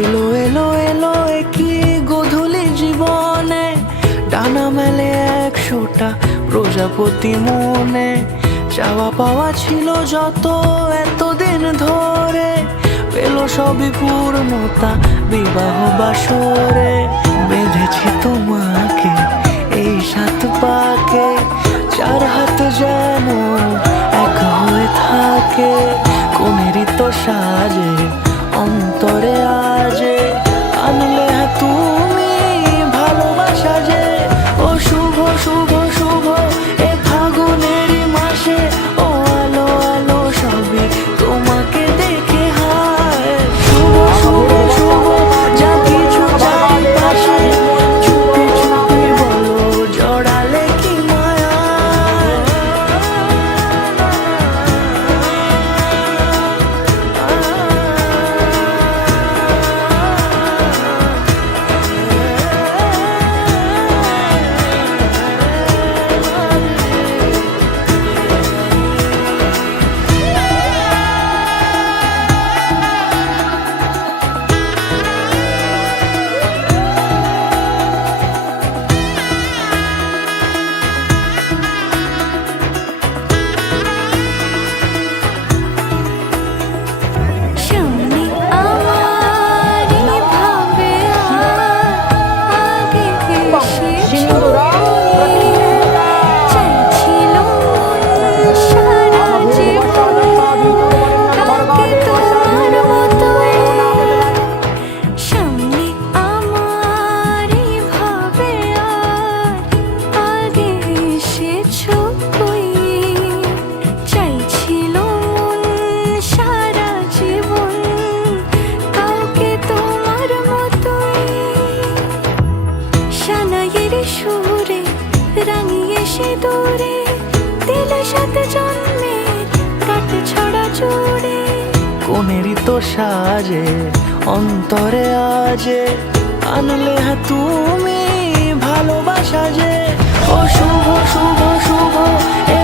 এলো এলো এলো কি গোধূলি জীবনে, ডানা মেলে 100টা প্রজাপতি মনে। চাওয়া পাওয়া ছিল যত এতদিন ধরে, পেল সবই পূর্ণতা বিবাহ বাসরে। বেঁধেছি তোমাকে এই 7 পাকে, 4 হাত যেন এক হয়ে থাকে। কোনেরই তো সাজে অন্তরে আজে, আনলে তুমি ভালোবাসা যে। ও শুভ শুভ শুভ এ ফাগুনেরই মাসে, ও আলো আলো সবই তোমাকে দেখে হায়। শুভ শুভ শুভ যা কিছু চারিপাশে, চুপি চুপি বলো জড়ালে কি মায়া। সুরে রাঙিয়ে সে দূরে দিলে 7 জন্মের কাট ছড়া জুড়ে। কোনেরই তো সাজে অন্তরে আজে, আনলে তুমি ভালোবাসা যে। ও শুভ শুভ শুভ এ